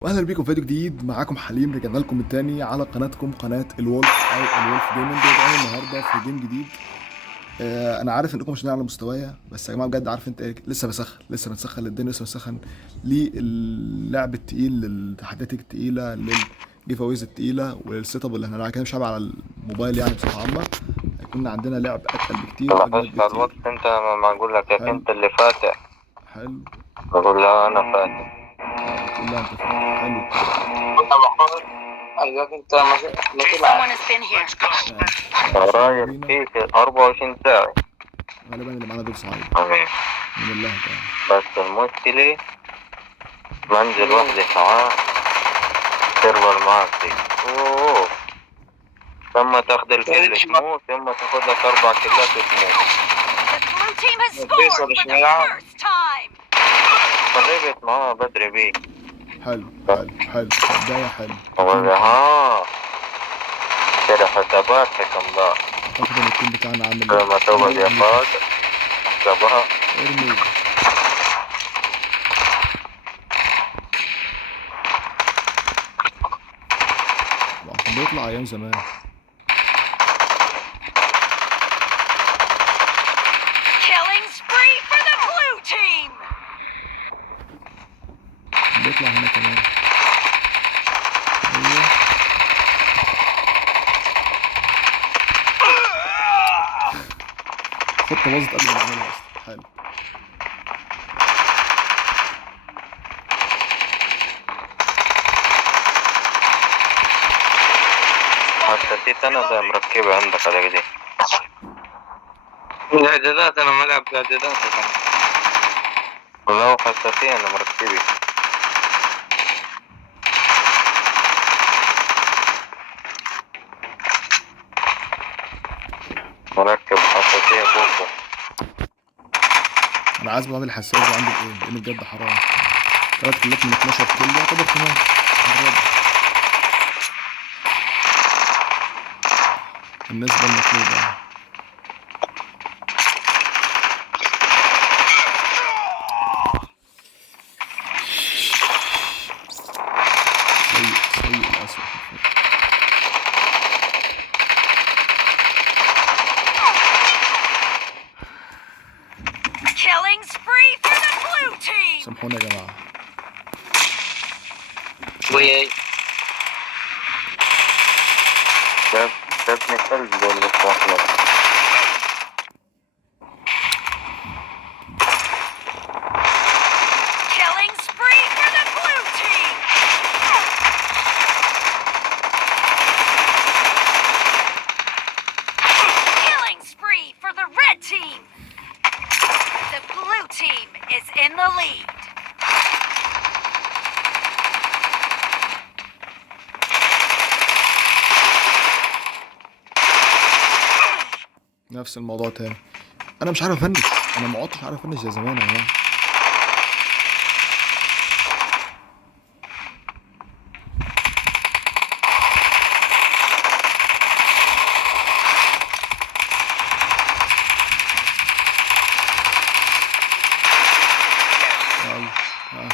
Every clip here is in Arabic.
واهلا بيكم في فيديو جديد. معاكم حليم، رجعنا لكم من تاني على قناتكم قناه الولف او الولف جيمنج. رجعنا النهارده في جيم جديد. انا عارف انكم مش على مستوايا، بس يا جماعه بجد عارف انت ايه، لسه بنسخن للدنيا، لسه بنسخن للعب التقيل، للتحديات التقيله، للجيف اويز التقيله، والسيت اب اللي هنلعبها كده مش هلعب على الموبايل يعني بصفه عامه. هيكون عندنا لعب اتقل بكتير واجمد لاحظت على بكتير. الوقت انت ما اقول لك ياك حلو. انت اللي فاتح. حلو. بقول لا انا فاتح. اه بتقول لا انت فاتح، حلو الكلام. انت محمد اياك انت ما تلعب. ماشي ماشي يلا رايح بينا. فيك 24 ساعة. غالبا اللي معانا دول صعيد امين. من اللهجة يعني. بس المشكلة منزل وحدة ساعات سيرفر معك فيه. اوه، ثم تاخذ الكل تموت، ثم تاخذ لك 4 كلات وتموت. فيصل مش نلعب. قربت معاه بدري بيه. حلو حلو حلو كبداية، حلو كتيم ولا حلو. كده حساباتك امضاء. اعتقد ان التيم بتاعنا عامل لما تقعد اداء يا فهد مميز. احسبها. ارمي. طبعا كان بيطلع ايام زمان. كان بيطلع هنا كمان. ايوه. خطة باظت قبل ما نعملها اصلا. حلو. حساسيت انا ده مركبة عندك على كده. الاعدادات انا ملعب باعدادات انا. ولو حساسية انا مركبة. مركب حساسية فوق. انا عايز اعمل حساس عندي بايه، لان بجد حرام. 3 كيلات من 12 كيلو يعتبر تمام. قربنا النسبة المطلوبة يعني. سيء الأسوأ حرفيا. سامحونا يا جماعة. مش هحط. وي ده ده ابن كلب بقول لك واحد. نفس الموضوع تاني. انا مش عارف افنش. انا ما عدتش عارف افنش زي زمان يا جماعة. يلا. ها.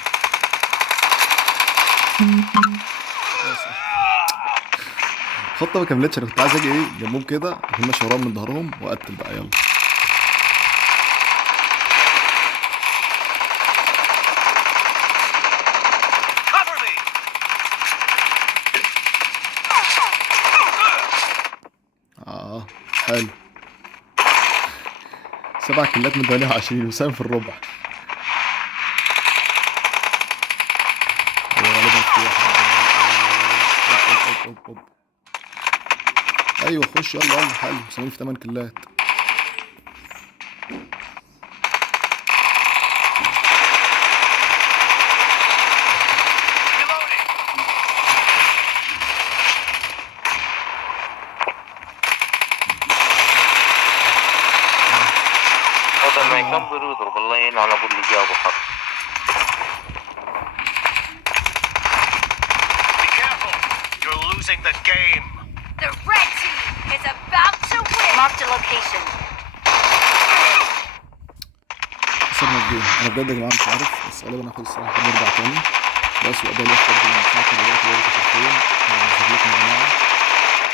بس خطة ما كملتش. انا كنت عايز اجي ايه جنبهم كده، اكون ماشي وراهم من ظهرهم واقتل بقى. يلا. اه حلو. 7 كيلات من 28 وسام في الربع. هو غالبا في واحد. أوب. ايوه خش يلا يلا. حلو مسامين في 8 كيلات. هذا ما ايوه. يكبر ويضرب الله يعين على ابو اللي جابه حق. خسرنا الجيم. انا بجد يا جماعه مش عارف، بس غالبا هاخد الصراحه نرجع تاني. بس وده اللي يحصل من ساعة ما بدأت برضه حرفيا. هنزل لكم يا جماعة.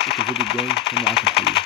اشوفكم الفيديو الجاي، كان معاكم حبيبي.